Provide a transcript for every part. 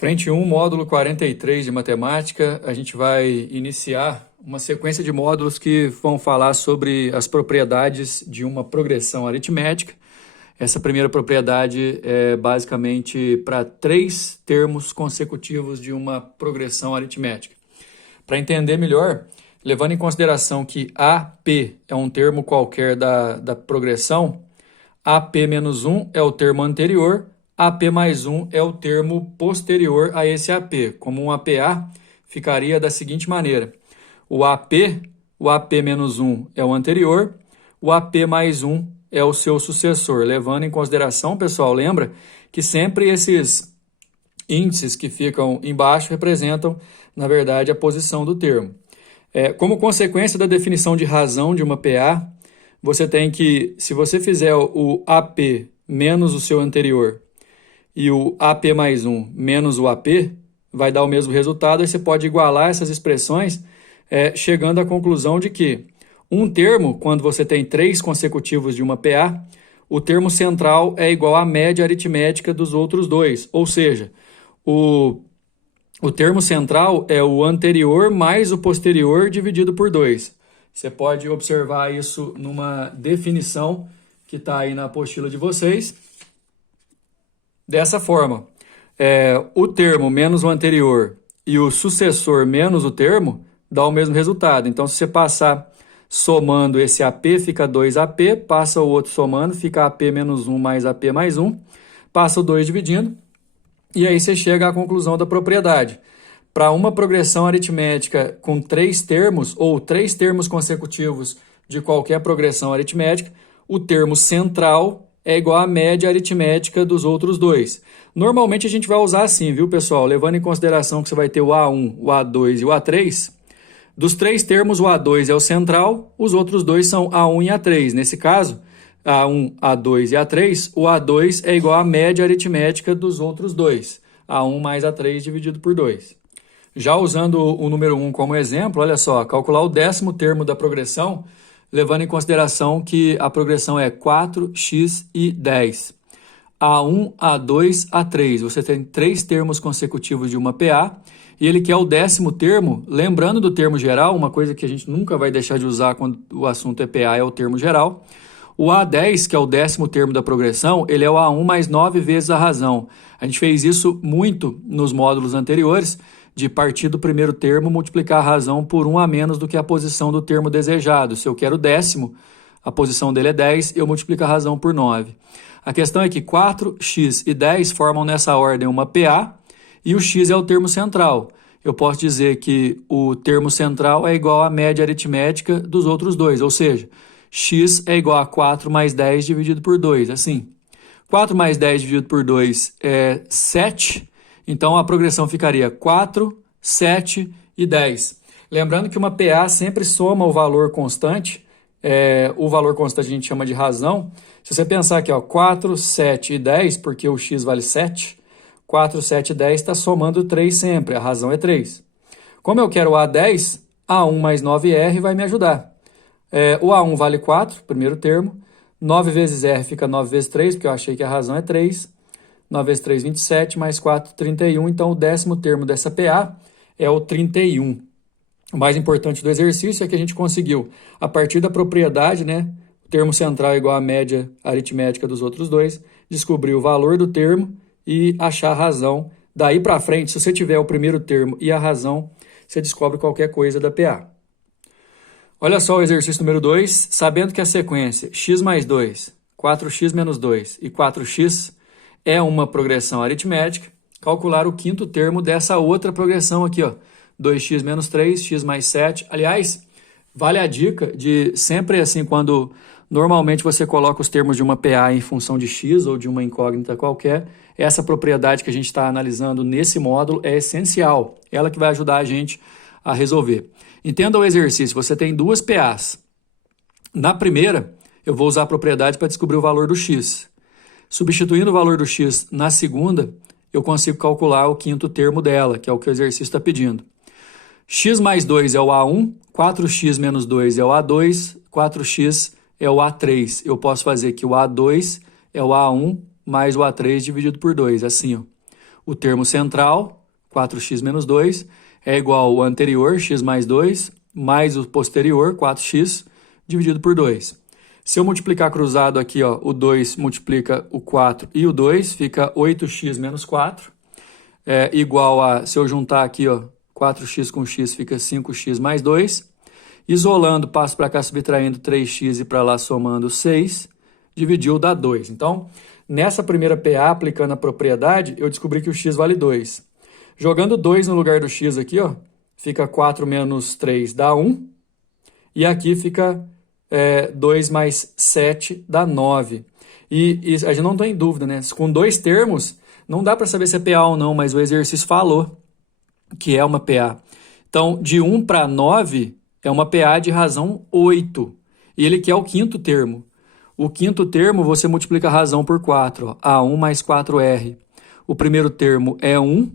Frente 1, módulo 43 de matemática, a gente vai iniciar uma sequência de módulos que vão falar sobre as propriedades de uma progressão aritmética. Essa primeira propriedade é basicamente para 3 termos consecutivos de uma progressão aritmética. Para entender melhor, levando em consideração que AP é um termo qualquer da progressão, AP-1 é o termo anterior, AP mais 1 é o termo posterior a esse AP. Como um APA, ficaria da seguinte maneira. O AP-1 é o anterior, o AP mais 1 é o seu sucessor. Levando em consideração, pessoal, lembra que sempre esses índices que ficam embaixo representam, na verdade, a posição do termo. Como consequência da definição de razão de uma PA, você tem que, se você fizer o AP menos o seu anterior e o AP mais 1 menos o AP, vai dar o mesmo resultado, e você pode igualar essas expressões, chegando à conclusão de que um termo, quando você tem 3 consecutivos de uma PA, o termo central é igual à média aritmética dos outros 2, ou seja, o termo central é o anterior mais o posterior dividido por 2. Você pode observar isso numa definição que está aí na apostila de vocês. Dessa forma, o termo menos o anterior e o sucessor menos o termo dá o mesmo resultado. Então, se você passar somando esse AP, fica 2AP, passa o outro somando, fica AP menos 1 mais AP mais 1, passa o 2 dividindo, e aí você chega à conclusão da propriedade. Para uma progressão aritmética com 3 termos, ou 3 termos consecutivos de qualquer progressão aritmética, o termo central é igual à média aritmética dos outros 2. Normalmente a gente vai usar assim, viu, pessoal? Levando em consideração que você vai ter o A1, o A2 e o A3. Dos 3 termos, o A2 é o central, os outros 2 são A1 e A3. Nesse caso, A1, A2 e A3, o A2 é igual à média aritmética dos outros 2. A1 mais A3 dividido por 2. Já usando o número 1 como exemplo, olha só, calcular o 10º termo da progressão, levando em consideração que a progressão é 4x e 10. A1, A2, A3. Você tem 3 termos consecutivos de uma PA, e ele quer o 10º termo, lembrando do termo geral, uma coisa que a gente nunca vai deixar de usar quando o assunto é PA, é o termo geral. O A10, que é o 10º termo da progressão, ele é o A1 mais 9 vezes a razão. A gente fez isso muito nos módulos anteriores, de partir do primeiro termo, multiplicar a razão por 1 a menos do que a posição do termo desejado. Se eu quero o 10º, a posição dele é 10, eu multiplico a razão por 9. A questão é que 4x e 10 formam nessa ordem uma PA, e o x é o termo central. Eu posso dizer que o termo central é igual à média aritmética dos outros 2, ou seja, x é igual a 4 mais 10 dividido por 2, assim. 4 mais 10 dividido por 2 é 7, então a progressão ficaria 4, 7 e 10. Lembrando que uma PA sempre soma o valor constante, o valor constante a gente chama de razão. Se você pensar aqui, 4, 7 e 10, porque o x vale 7, 4, 7 e 10 está somando 3 sempre, a razão é 3. Como eu quero o A10, A1 mais 9R vai me ajudar. O A1 vale 4, primeiro termo, 9 vezes R fica 9 vezes 3, porque eu achei que a razão é 3, 9 vezes 3, 27, mais 4, 31, então o 10º termo dessa PA é o 31. O mais importante do exercício é que a gente conseguiu, a partir da propriedade, o termo central é igual à média aritmética dos outros 2, descobrir o valor do termo e achar a razão. Daí para frente, se você tiver o primeiro termo e a razão, você descobre qualquer coisa da PA. Olha só o exercício número 2, sabendo que a sequência x mais 2, 4x menos 2 e 4x é uma progressão aritmética, calcular o 5º termo dessa outra progressão aqui, 2x menos 3, x mais 7. Aliás, vale a dica de sempre assim, quando normalmente você coloca os termos de uma PA em função de x ou de uma incógnita qualquer, essa propriedade que a gente está analisando nesse módulo é essencial, ela que vai ajudar a gente a resolver. Entenda o exercício, você tem 2 PAs. Na primeira, eu vou usar a propriedade para descobrir o valor do x. Substituindo o valor do x na segunda, eu consigo calcular o 5º termo dela, que é o que o exercício está pedindo. X mais 2 é o A1, 4x menos 2 é o A2, 4x é o A3. Eu posso fazer que o A2 é o A1 mais o A3 dividido por 2, assim, o termo central, 4x menos 2, é igual ao anterior, x mais 2, mais o posterior, 4x, dividido por 2. Se eu multiplicar cruzado aqui, ó, o 2 multiplica o 4 e o 2, fica 8x menos 4, igual a, se eu juntar aqui, ó, 4x com x, fica 5x mais 2. Isolando, passo para cá subtraindo 3x e para lá somando 6, dividiu dá 2. Então, nessa primeira PA, aplicando a propriedade, eu descobri que o x vale 2. Jogando 2 no lugar do x aqui, ó, fica 4 menos 3 dá 1. E aqui fica 2 mais 7 dá 9. E a gente não tem dúvida, né? Com dois termos, não dá para saber se é PA ou não, mas o exercício falou que é uma PA. Então, de 1 para 9 é uma PA de razão 8. E ele quer o quinto termo. O quinto termo você multiplica a razão por 4. Ó, A1 mais 4R. O primeiro termo é 1.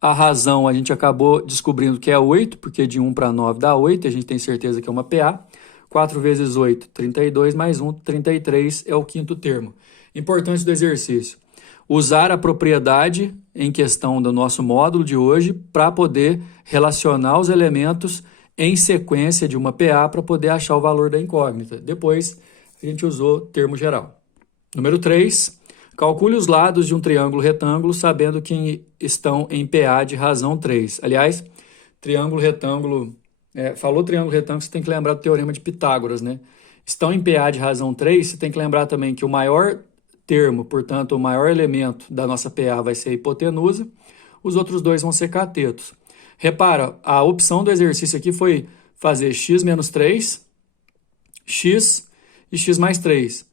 A razão a gente acabou descobrindo que é 8, porque de 1 para 9 dá 8. A gente tem certeza que é uma PA. 4 vezes 8, 32, mais 1, 33 é o quinto termo. Importante do exercício. Usar a propriedade em questão do nosso módulo de hoje para poder relacionar os elementos em sequência de uma PA para poder achar o valor da incógnita. Depois, a gente usou termo geral. Número 3. Calcule os lados de um triângulo retângulo sabendo que estão em PA de razão 3. Aliás, triângulo retângulo... falou triângulo retângulo, você tem que lembrar do teorema de Pitágoras, né? Estão em PA de razão 3, você tem que lembrar também que o maior termo, portanto, o maior elemento da nossa PA vai ser a hipotenusa, os outros dois vão ser catetos. Repara, a opção do exercício aqui foi fazer x menos 3, x e x mais 3.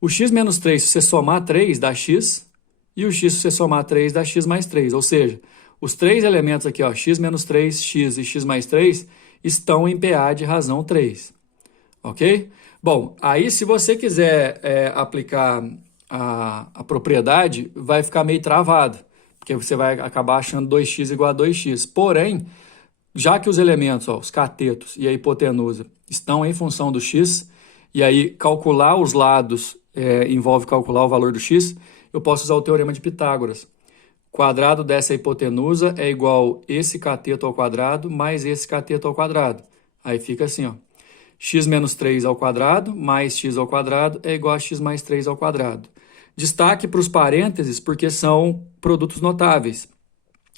O x menos 3, se você somar 3, dá x, e o x, se você somar 3, dá x mais 3. Ou seja, os três elementos aqui, ó, x menos 3, x e x mais 3, estão em PA de razão 3. Ok? Bom, aí se você quiser aplicar a propriedade, vai ficar meio travado, porque você vai acabar achando 2x igual a 2x. Porém, já que os elementos, ó, os catetos e a hipotenusa, estão em função do x, e aí calcular os lados envolve calcular o valor do x, eu posso usar o teorema de Pitágoras. Quadrado dessa hipotenusa é igual esse cateto ao quadrado mais esse cateto ao quadrado. Aí fica assim, ó. X menos 3 ao quadrado mais x ao quadrado é igual a x mais 3 ao quadrado. Destaque para os parênteses porque são produtos notáveis.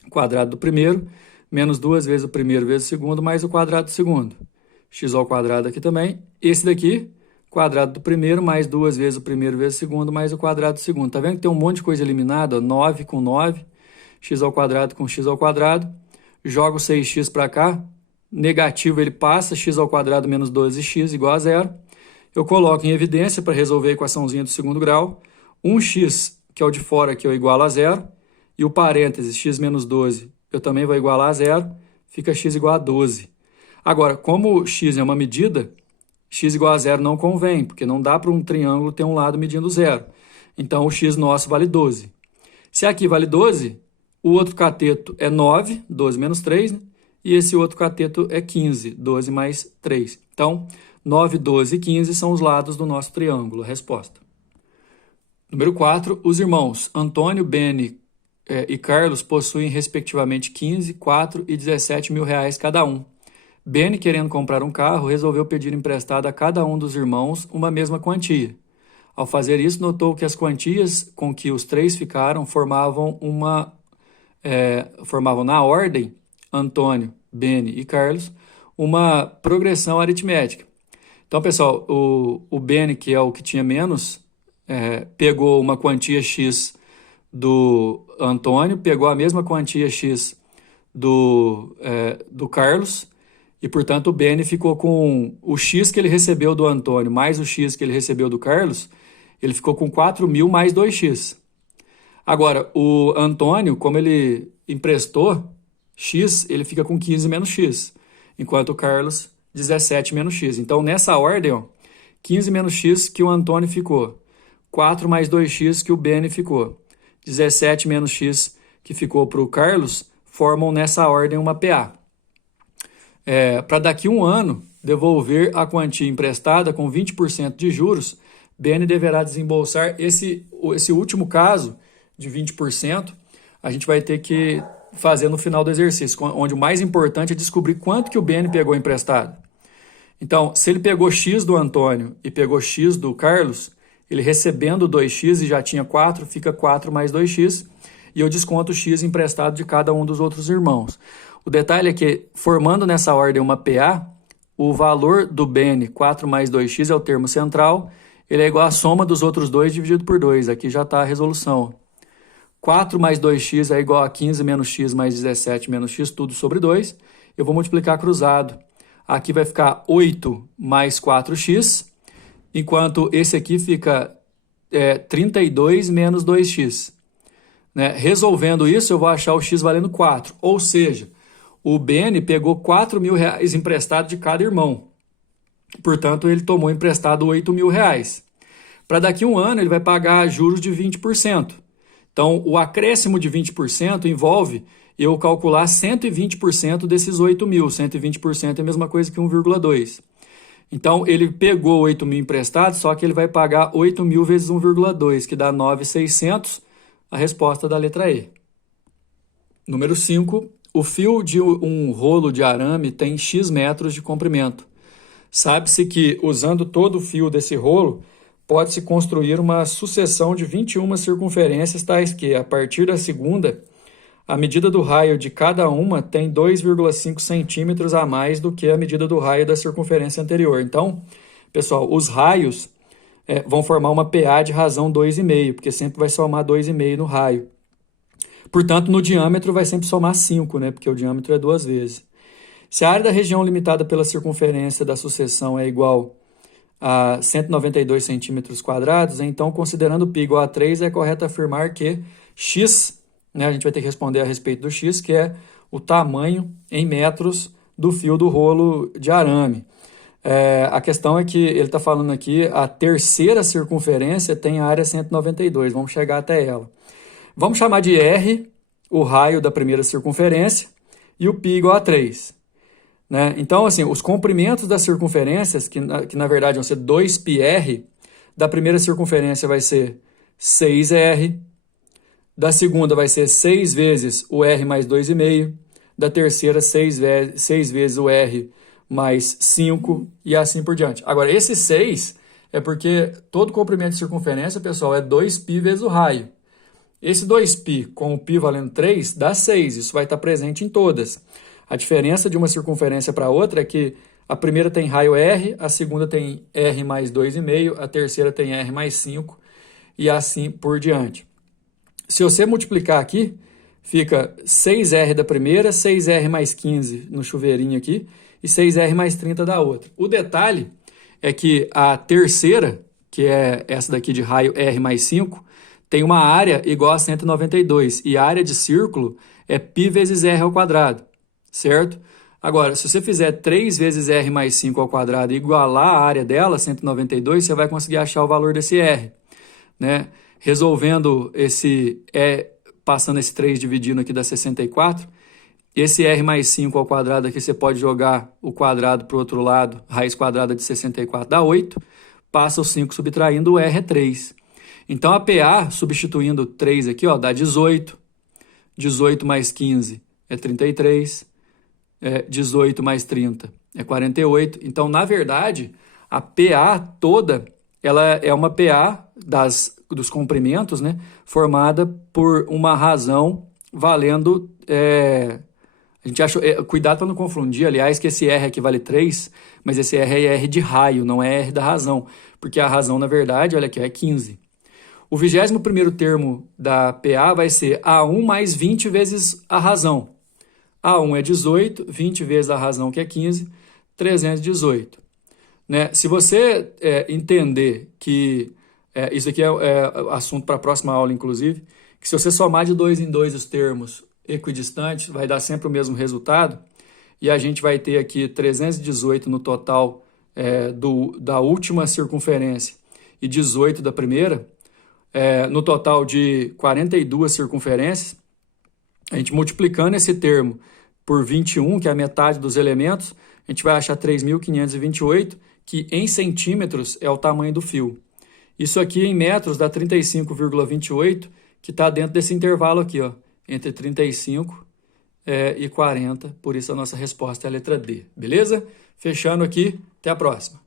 Quadrado do primeiro menos 2 vezes o primeiro vezes o segundo mais o quadrado do segundo. X ao quadrado aqui também. Esse daqui, quadrado do primeiro mais 2 vezes o primeiro vezes o segundo mais o quadrado do segundo. Tá vendo que tem um monte de coisa eliminada? 9 com 9, x ao quadrado com x ao quadrado. Jogo 6x para cá. Negativo ele passa, x ao quadrado menos 12x igual a 0. Eu coloco em evidência para resolver a equaçãozinha do segundo grau. 1x, que é o de fora aqui, eu igualo a 0. E o parênteses, x menos 12, eu também vou igualar a 0. Fica x igual a 12. Agora, como x é uma medida, x igual a 0 não convém, porque não dá para um triângulo ter um lado medindo 0. Então, o x nosso vale 12. Se aqui vale 12, o outro cateto é 9, 12 menos 3, né? E esse outro cateto é 15, 12 mais 3. Então, 9, 12 e 15 são os lados do nosso triângulo. A resposta. Número 4. Os irmãos Antônio, Beni e Carlos possuem, respectivamente, 15, 4 e 17 mil reais cada um. Beni, querendo comprar um carro, resolveu pedir emprestado a cada um dos irmãos uma mesma quantia. Ao fazer isso, notou que as quantias com que os três ficaram formavam na ordem Antônio, Beni e Carlos, uma progressão aritmética. Então, pessoal, o Beni, que é o que tinha menos, pegou uma quantia x do Antônio, pegou a mesma quantia x do Carlos, e, portanto, o Beni ficou com o x que ele recebeu do Antônio mais o x que ele recebeu do Carlos, ele ficou com 4.000 mais 2x. Agora, o Antônio, como ele emprestou x, ele fica com 15 menos x, enquanto o Carlos, 17 menos x. Então, nessa ordem, ó, 15 menos x que o Antônio ficou, 4 mais 2x que o Beni ficou, 17 menos x que ficou para o Carlos, formam nessa ordem uma PA. Para daqui a um ano, devolver a quantia emprestada com 20% de juros, Beni deverá desembolsar esse último caso de 20%, a gente vai ter que fazer no final do exercício, onde o mais importante é descobrir quanto que o BN pegou emprestado. Então, se ele pegou X do Antônio e pegou X do Carlos, ele recebendo 2x e já tinha 4, fica 4 mais 2x, e eu desconto X emprestado de cada um dos outros irmãos. O detalhe é que, formando nessa ordem uma PA, o valor do BN, 4 mais 2x, é o termo central, ele é igual à soma dos outros dois dividido por 2. Aqui já está a resolução. 4 mais 2x é igual a 15 menos x mais 17 menos x, tudo sobre 2. Eu vou multiplicar cruzado. Aqui vai ficar 8 mais 4x, enquanto esse aqui fica 32 menos 2x. Né? Resolvendo isso, eu vou achar o x valendo 4. Ou seja, o BN pegou R$4.000 emprestado de cada irmão. Portanto, ele tomou emprestado R$8.000. Para daqui a um ano, ele vai pagar juros de 20%. Então, o acréscimo de 20% envolve eu calcular 120% desses 8.000. 120% é a mesma coisa que 1,2. Então, ele pegou 8.000 emprestados, só que ele vai pagar 8.000 vezes 1,2, que dá 9.600, a resposta da letra E. Número 5. O fio de um rolo de arame tem X metros de comprimento. Sabe-se que, usando todo o fio desse rolo, pode-se construir uma sucessão de 21 circunferências, tais que, a partir da segunda, a medida do raio de cada uma tem 2,5 centímetros a mais do que a medida do raio da circunferência anterior. Então, pessoal, os raios vão formar uma PA de razão 2,5, porque sempre vai somar 2,5 no raio. Portanto, no diâmetro vai sempre somar 5, né? Porque o diâmetro é 2 vezes. Se a área da região limitada pela circunferência da sucessão é igual a 192 centímetros quadrados, então, considerando π igual a 3, é correto afirmar que x, né, a gente vai ter que responder a respeito do x, que é o tamanho em metros do fio do rolo de arame. A questão é que ele está falando aqui, a terceira circunferência tem a área 192, vamos chegar até ela. Vamos chamar de R, o raio da primeira circunferência, e o π igual a 3. Né? Então, assim, os comprimentos das circunferências, que na verdade vão ser 2πr, da primeira circunferência vai ser 6r, da segunda vai ser 6 vezes o r mais 2,5, da terceira 6 vezes o r mais 5 e assim por diante. Agora, esse 6 é porque todo comprimento de circunferência, pessoal, é 2π vezes o raio. Esse 2π com o π valendo 3 dá 6, isso vai estar presente em todas. A diferença de uma circunferência para outra é que a primeira tem raio R, a segunda tem R mais 2,5, a terceira tem R mais 5 e assim por diante. Se você multiplicar aqui, fica 6R da primeira, 6R mais 15 no chuveirinho aqui e 6R mais 30 da outra. O detalhe é que a terceira, que é essa daqui de raio R mais 5, tem uma área igual a 192 e a área de círculo é π vezes R ao quadrado. Certo? Agora, se você fizer 3 vezes R mais 5 ao quadrado e igualar a área dela, 192, você vai conseguir achar o valor desse R. Né? Resolvendo passando esse 3 dividindo aqui dá 64, esse R mais 5 ao quadrado aqui você pode jogar o quadrado para o outro lado, raiz quadrada de 64 dá 8, passa o 5 subtraindo, o R é 3. Então, a PA, substituindo 3 aqui, ó, dá 18, 18 mais 15 é 33, 18 mais 30 é 48. Então, na verdade, a PA toda ela é uma PA dos comprimentos, né, formada por uma razão valendo... a gente acha, cuidado para não confundir, aliás, que esse R aqui vale 3, mas esse R é R de raio, não é R da razão, porque a razão, na verdade, olha aqui, é 15. O 21º termo da PA vai ser A1 mais 20 vezes a razão. A1 é 18, 20 vezes a razão, que é 15, 318. Né? Se você entender que, isso aqui é assunto para a próxima aula, inclusive, que se você somar de 2 em 2 os termos equidistantes, vai dar sempre o mesmo resultado, e a gente vai ter aqui 318 no total da última circunferência e 18 da primeira, no total de 42 circunferências, a gente multiplicando esse termo por 21, que é a metade dos elementos, a gente vai achar 3.528, que em centímetros é o tamanho do fio. Isso aqui em metros dá 35,28, que está dentro desse intervalo aqui, ó, entre 35 e 40, por isso a nossa resposta é a letra D, beleza? Fechando aqui, até a próxima.